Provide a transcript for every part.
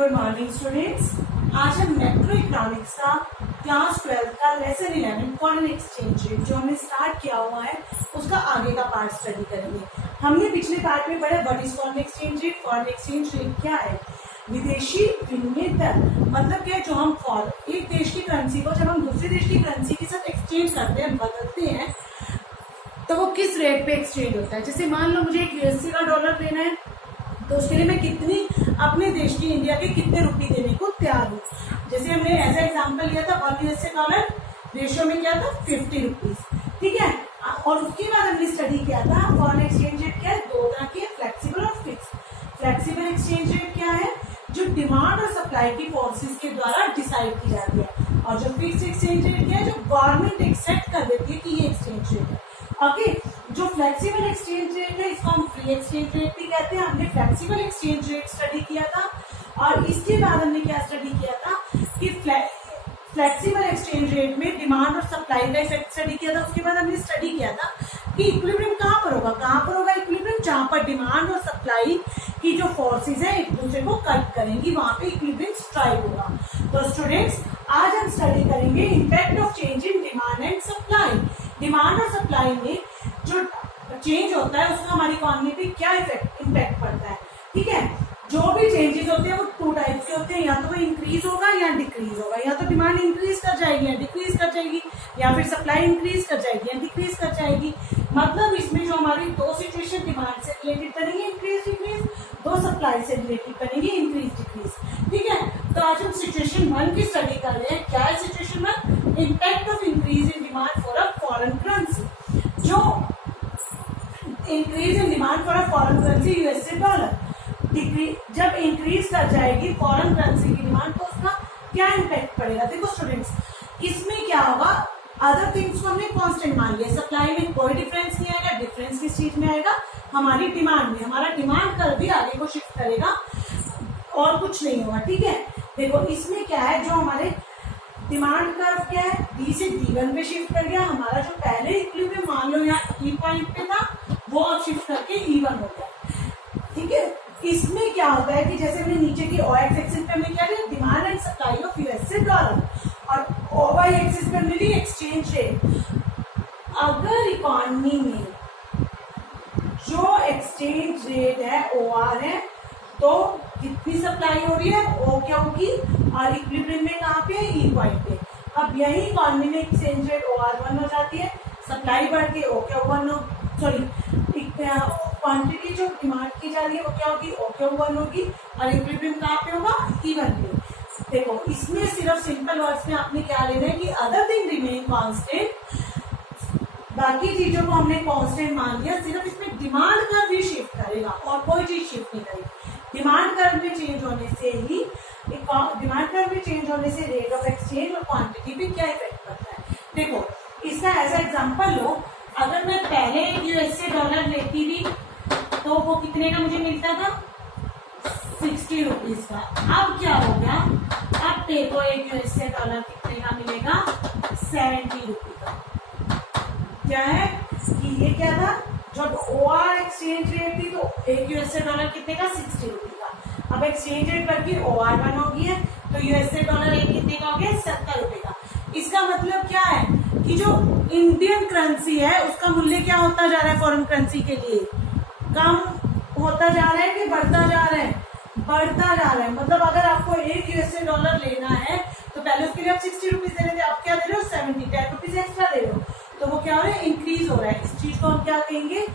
Good morning students. आज हम macro economics का क्लास 12 का लेसन 11 फॉरेन एक्सचेंज रेट जो हमने स्टार्ट किया हुआ है उसका आगे का पार्ट स्टडी करेंगे। हमने पिछले पार्ट में पढ़ा what is foreign exchange rate. Foreign exchange rate क्या है? विदेशी विनिमय दर मतलब क्या है, जो हम एक देश की करेंसी को जब हम दूसरे देश की करेंसी के साथ एक्सचेंज करते हैं, बदलते हैं, तो वो किस रेट पे एक्सचेंज होता है। जैसे मान लो मुझे एक यूएसए का डॉलर लेना है, तो उसके लिए मैं कितनी अपने देश की इंडिया के कितने रुपए देने को तैयार हूँ। जैसे हमने ऐसा एग्जांपल लिया था, 1 यूएसए डॉलर रेशियो में क्या था, 50 रुपीज, ठीक है। और उसके बाद हमने स्टडी किया था फॉरेन एक्सचेंज रेट क्या है, दो तरह की, फ्लेक्सिबल और फिक्स। फ्लेक्सिबल एक्सचेंज रेट क्या है, जो डिमांड और सप्लाई की फोर्सेस के द्वारा डिसाइड की जाती है। और जो फिक्स एक्सचेंज रेट क्या है, जो गवर्नमेंट एक्सेप्ट कर देती है कि ये एक्सचेंज रेट है। ओके, जो फ्लेक्सिबल एक्सचेंज रेट है इसको हम फ्री एक्सचेंज रेट भी कहते हैं। हमने फ्लेक्सिबल एक्सचेंज रेट स्टडी किया था और इसके बाद हमने क्या स्टडी किया था कि फ्लेक्सिबल एक्सचेंज रेट में डिमांड और सप्लाई का इफेक्ट स्टडी किया था। उसके बाद हमने स्टडी किया था कि इक्विलिब्रियम कहाँ पर होगा इक्विलिब्रियम, जहाँ पर डिमांड और सप्लाई की जो फोर्सेस है एक दूसरे को कट करेंगी, वहां पे इक्विलिब्रियम स्ट्राइक होगा। तो स्टूडेंट्स आज हम स्टडी करेंगे impact of change in demand and supply. Demand और सप्लाई में जो चेंज होता है उसका हमारी इकोनॉमी पे क्या इम्पैक्ट पड़ता है, ठीक है। जो भी चेंजेस होते हैं वो 2 टाइप के होते हैं, या तो वो इंक्रीज होगा या डिक्रीज होगा। या तो डिमांड इंक्रीज कर जाएगी या डिक्रीज कर जाएगी, या फिर सप्लाई इंक्रीज कर जाएगी या डिक्रीज कर जाएगी। मतलब इसमें जो हमारी दो सिचुएशन डिमांड से रिलेटेड बनेगी इंक्रीज डिक्रीज, दो सप्लाई से रिलेटेड बनेगी इंक्रीज डिक्रीज, ठीक है। तो आज हम सिचुएशन 1 की स्टडी कर रहे हैं। क्या है situation 1? Impact of increase in demand for a foreign currency. जो increase in demand for a foreign currency USA dollar, जब इंक्रीज कर जाएगी फॉरेन करेंसी की डिमांड तो उसका क्या इम्पैक्ट पड़ेगा। देखो स्टूडेंट्स, इसमें क्या होगा, अदर थिंग्स को हमने कांस्टेंट मान लिया, सप्लाई में कोई डिफरेंस नहीं आएगा। डिफरेंस किस चीज में आएगा, हमारी डिमांड में। हमारा डिमांड कर भी आगे को शिफ्ट करेगा और कुछ नहीं होगा, ठीक है। देखो इसमें क्या है, जो हमारे डिमांड कर्व क्या है, डी से D1 पे शिफ्ट कर गया। हमारा जो पहले इक्विलिब्रियम मान लो यहाँ E पॉइंट पे था वो अब शिफ्ट करके E1 हो गया, ठीक है। इसमें क्या होता है कि जैसे हमने नीचे की OX एक्सिस पे हमने क्या लिया, demand and supply of USA dollar, और OY एक्सिस पे हमने ली एक्सचेंज रेट। अगर इकोनॉमी में जो एक्सचेंज रेट है OR है, तो कितनी सप्लाई हो रही है, O क्या होगी, और इक्विलिब्रियम में कहाँ पे, E पॉइंट पे। अब यही इकोनॉमी में एक्सचेंज रेट OR1 हो जाती है, सप्लाई बढ़ के O क्या 1 हो, सॉरी क्वांटिटी जो डिमांड की जा रही है वो क्या होगी, O क्या 1 होगी, और इक्विलिब्रियम कहाँ पे होगा, E1 पे। देखो इसमें सिर्फ सिंपल वर्ड्स में आपने क्या लेना है कि अदर थिंग रिमेन कांस्टेंट, बाकी चीजों को हमने कांस्टेंट मान लिया, सिर्फ इसमें डिमांड कर्व भी शिफ्ट करेगा और कोई चीज शिफ्ट नहीं करेगी। डिमांड कर्व में चेंज होने से ही रेट ऑफ एक्सचेंज और क्वांटिटी पे क्या इफेक्ट पड़ता है। देखो इसका ऐसा एग्जांपल लो, अगर मैं पहले एक यूएसए डॉलर लेती थी तो वो कितने का मुझे मिलता था, 60 रुपीज का। अब क्या हो गया, अब देखो एक यूएसए डॉलर कितने का मिलेगा, 70 रुपीज का। क्या है कि ये क्या था, जब OR एक्सचेंज रेट थी तो एक यूएसए डॉलर कितने का, 60 रुपीज का। अब एक्सचेंज रेट बढ़ के OR1 हो गई है तो यूएसए डॉलर एक कितने का हो गया, 70 रुपए का। इसका मतलब क्या है कि जो इंडियन करेंसी है उसका मूल्य क्या होता जा रहा है, फॉरेन करेंसी के लिए कम होता जा रहा है कि बढ़ता जा रहा है, बढ़ता जा रहा है। मतलब अगर आपको एक यूएसए डॉलर लेना है तो पहले उसके लिए आप 60 रुपीज दे रहे थे, आप क्या दे रहे हो, 10 रुपीज एक्स्ट्रा दे रहे हो, तो वो क्या हो रहा है, इंक्रीज हो रहा है। इस चीज को हम क्या कहेंगे,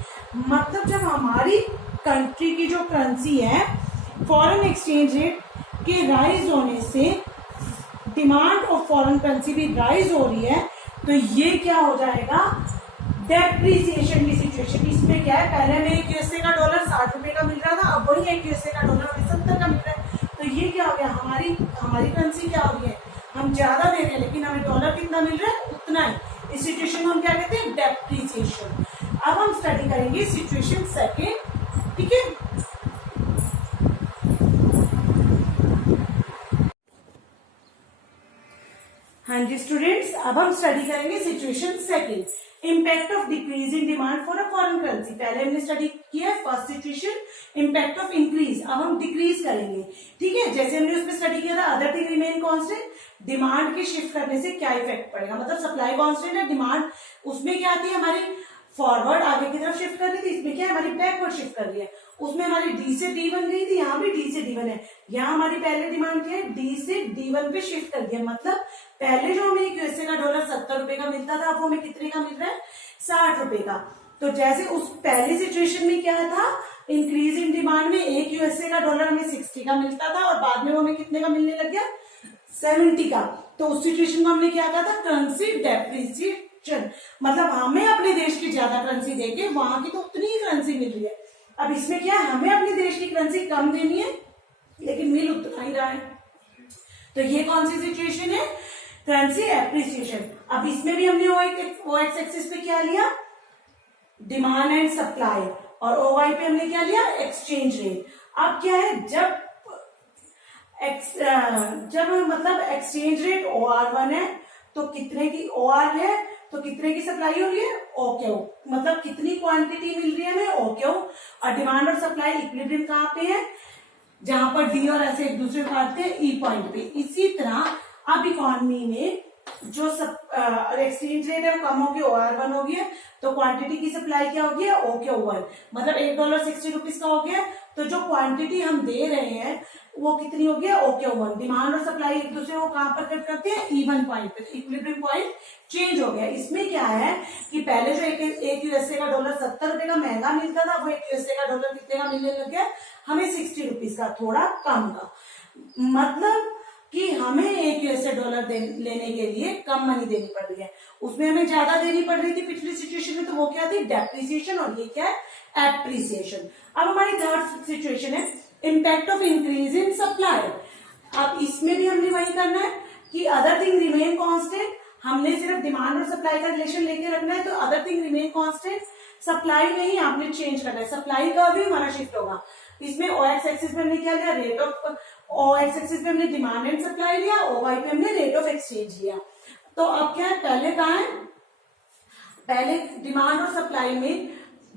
मतलब जब हमारी कंट्री की जो करेंसी है फॉरेन एक्सचेंज रेट के राइज होने से डिमांड ऑफ फॉरेन करेंसी भी राइज हो रही है, तो ये क्या हो जाएगा, डेप्रिसिएशन की सिचुएशन। इसमें क्या है, पहले हमें एक यूएसए का डॉलर 60 रुपए का मिल रहा था, अब वही एक यूएसए का डॉलर 70 का मिल रहा है। तो ये क्या हो गया, हमारी करेंसी क्या हो गई है, हम ज्यादा दे रहे हैं लेकिन हमें डॉलर कितना मिल रहा है, उतना ही। इस सिचुएशन को हम क्या कहते हैं, डेप्रिसिएशन। अब हम स्टडी करेंगे सिचुएशन 2, ठीक है। हाँ जी स्टूडेंट्स, अब हम स्टडी करेंगे situation 2। Impact of decrease in demand for a foreign currency, पहले हमने स्टडी किया है first situation impact of increase, अब हम डिक्रीज करेंगे। ठीक है, जैसे हमने उसमें स्टडी किया था other thing remain constant, demand के शिफ्ट करने से क्या इफेक्ट पड़ेगा, मतलब सप्लाई कांस्टेंट है, डिमांड उसमें क्या आती है हमारी फॉरवर्ड आगे की तरफ शिफ्ट कर रही थी, इसमें क्या है हमारी बैकवर्ड शिफ्ट कर रही है। उसमें हमारी डी से डी बन गई थी, यहाँ भी डी से डी वन है, यहाँ हमारी पहले डिमांड क्या है डी से डी वन पे शिफ्ट कर दिया, मतलब पहले जो हमें यूएसए का डॉलर 70 रुपए का मिलता था, अब हमें कितने का मिल रहा है 60 रुपए का। तो जैसे उस पहली सिचुएशन में क्या था, इंक्रीज इन डिमांड में एक यूएसए का डॉलर हमें 60 का मिलता था और बाद में वो हमें कितने का मिलने लग गया 70 का। तो उस सिचुएशन को हमने क्या कहा था करेंसी डेप्रिसिएशन, मतलब हमें अपने देश की ज्यादा करेंसी देके वहां की तो उतनी ही करेंसी मिल रही है। अब इसमें क्या है हमें अपने देश की करेंसी कम देनी है लेकिन मिल उतना ही रहा है, तो ये कौन सी सिचुएशन है करेंसी एप्रिसिएशन। अब इसमें भी हमने ओ एक्स एक्सिस पे क्या लिया डिमांड एंड सप्लाई और ओ वाई पे हमने क्या लिया एक्सचेंज रेट। अब क्या है जब मतलब एक्सचेंज रेट OR1 है तो कितने की OR है तो कितने की सप्लाई हो रही है OQ, मतलब कितनी क्वांटिटी मिल रही है हमें OQ, और डिमांड और सप्लाई इक्विलिब्रियम कहाँ पे है जहां पर डी और ऐसे एक दूसरे को काटते हैं ई पॉइंट पे। इसी तरह अब इकोनॉमी में जो एक्सचेंज रेट है वो कम हो गया OR1 हो गया तो क्वांटिटी की सप्लाई क्या हो गया OQ1, मतलब $1.60 का हो गया, तो जो क्वांटिटी हम दे रहे हैं वो कितनी हो गया OQ1। डिमांड और सप्लाई एक दूसरे को कहां पर कट करते हैं इवन पॉइंट पे, इक्विलिब्रियम पॉइंट चेंज हो गया। इसमें क्या है कि पहले जो एक यूएसए का डॉलर 70 रुपए का महंगा मिलता था वो एक यूएसए का डॉलर कितने का मिलने लग गया हमें 60 रुपीज का, थोड़ा कम का, मतलब कि हमें एक यूएसए डॉलर लेने के लिए कम मनी देनी पड़ रही है, उसमें हमें ज्यादा देनी पड़ रही थी पिछली सिचुएशन में, तो वो क्या थी डेप्रिसिएशन और ये क्या है एप्रिसिएशन। अब हमारी थर्ड सिचुएशन है impact of increase in supply. अब इसमें भी हमने वही करना है कि अदर थिंग रिमेन कांस्टेंट, हमने सिर्फ डिमांड और सप्लाई का रिलेशन लेके रखना है, तो other thing remain constant, supply नहीं आपने चेंज करना है, सप्लाई का भी हमारा शिफ्ट होगा। इसमें ओ एक्स एक्सिस में हमने क्या लिया rate of, O X axis पे हमने डिमांड एंड सप्लाई लिया, ओ वाई पे हमने रेट ऑफ एक्सचेंज लिया। तो अब क्या है पहले कहा है पहले डिमांड और सप्लाई में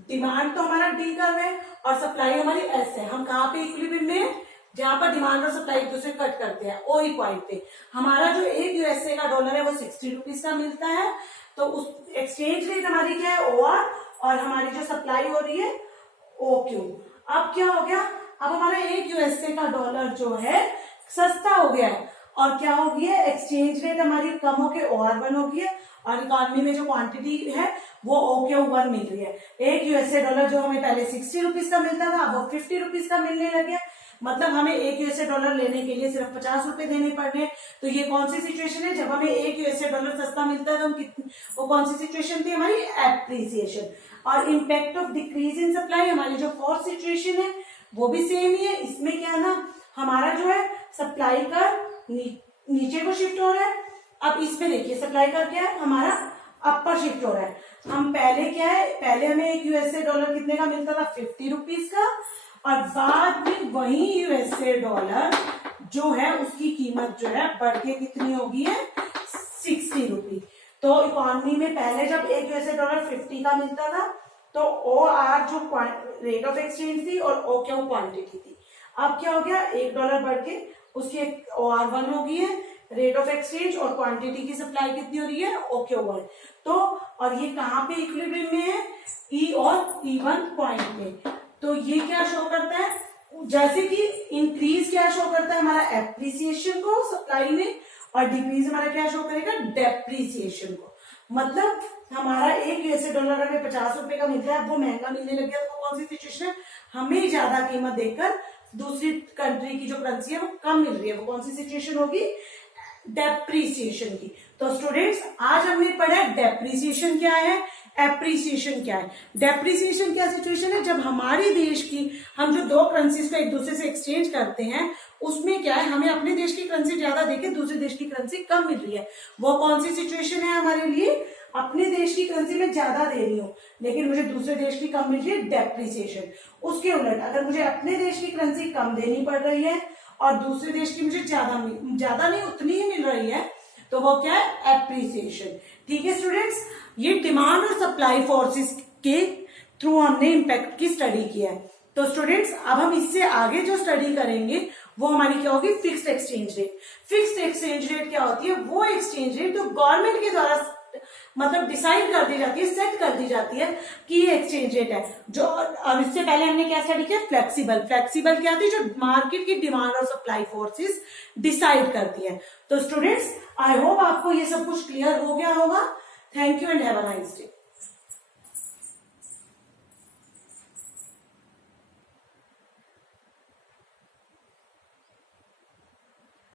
डिमांड तो हमारा डी कर्व है और सप्लाई हमारी एस है, हम कहाँ पे इक्विलिब्रियम में जहां पर डिमांड और सप्लाई एक दूसरे कट करते हैं ओ पॉइंट पे। हमारा जो एक यूएसए का डॉलर है वो 60 रुपीज का मिलता है, तो उस एक्सचेंज रेट हमारी क्या है OR और हमारी जो सप्लाई हो रही है OQ। अब क्या हो गया अब हमारा एक यूएसए का डॉलर जो है सस्ता हो गया है और क्या हो गया एक्सचेंज रेट हमारी कम होकर OR1 हो गई है और इकोनॉमी में जो क्वांटिटी है वो OQ1 मिल रही है। एक यूएसए डॉलर जो हमें पहले 60 रुपीज का मिलता था अब वो 50 रुपीज का मिलने लग गया, मतलब हमें एक यूएसए डॉलर लेने के लिए सिर्फ 50 रुपए देने पड़ रहे हैं। तो ये कौन सी सिचुएशन है जब हमें एक यूएसए डॉलर सस्ता मिलता है, तो वो कौन सी सिचुएशन थी हमारी एप्रिसिएशन। और impact of decrease in supply हमारी जो फोर्थ सिचुएशन है वो भी सेम ही है। इसमें क्या ना हमारा जो है सप्लाई का नीचे को शिफ्ट हो रहा है। अब इसमें देखिए सप्लाई का क्या है हमारा अपर शिफ्ट हो रहा है। हम पहले क्या है पहले हमें एक यूएसए डॉलर कितने का मिलता था 50 रुपीज का और बाद में वही यूएसए डॉलर जो है उसकी कीमत जो है बढ़ के कितनी होगी है 60 रुपीज। तो इकोनॉमी में पहले जब एक यूएसए डॉलर 50 का मिलता था तो OR जो रेट ऑफ एक्सचेंज थी और OQ क्वांटिटी थी। अब क्या हो गया $1 बढ़ के उसकी OR1 हो गई है रेट ऑफ एक्सचेंज और क्वांटिटी की सप्लाई कितनी हो रही है OQ1। तो और ये कहाँ पे इक्विलिब्रियम में है E और E1 पॉइंट में। तो ये क्या शो करता है जैसे कि इंक्रीज क्या शो करता है हमारा एप्रिसिएशन को सप्लाई में और डिक्रीज हमारा क्या शो करेगा डेप्रिसिएशन को। मतलब हमारा एक यूएसए डॉलर अगर 50 रुपए का मिलता है वो महंगा मिलने लग गया, तो कौन सी सिचुएशन है हमें ज्यादा कीमत देकर दूसरी कंट्री की जो करेंसी है वो कम मिल रही है, वो कौन सी सिचुएशन होगी डेप्रिसिएशन की। तो स्टूडेंट्स आज हमने पढ़ा डेप्रिसिएशन क्या है एप्रिसिएशन क्या है। डेप्रिसिएशन क्या सिचुएशन है जब हमारी देश की हम जो दो करेंसीज को एक दूसरे से एक्सचेंज करते हैं उसमें क्या है हमें अपने देश की करेंसी ज्यादा देके दूसरे देश की करेंसी कम मिल रही है। वो कौन सी सिचुएशन है हमारे लिए अपने देश की करेंसी में ज्यादा दे रही हूँ लेकिन मुझे दूसरे देश की कम मिल रही है डेप्रिसिएशन। उसके उलट अगर मुझे अपने देश की करेंसी कम देनी पड़ रही है और दूसरे देश की मुझे ज्यादा नहीं उतनी ही मिल रही है तो वो क्या है एप्रिसिएशन। ठीक है स्टूडेंट्स, ये डिमांड और सप्लाई फोर्सेस के थ्रू हमने इम्पैक्ट की स्टडी किया है। तो स्टूडेंट्स अब हम इससे आगे जो स्टडी करेंगे वो हमारी क्या होगी, fixed exchange rate. Fixed exchange rate क्या होती है, वो एक्सचेंज रेट जो गवर्नमेंट के द्वारा मतलब डिसाइड कर दी जाती है, सेट कर दी जाती है कि ये एक्सचेंज रेट है। जो अब इससे पहले हमने क्या स्टडी किया, फ्लेक्सिबल। फ्लेक्सिबल क्या थी, जो मार्केट की डिमांड और सप्लाई फोर्सेस डिसाइड करती है। तो स्टूडेंट्स आई होप आपको ये सब कुछ क्लियर हो गया होगा। Thank you and have a nice day.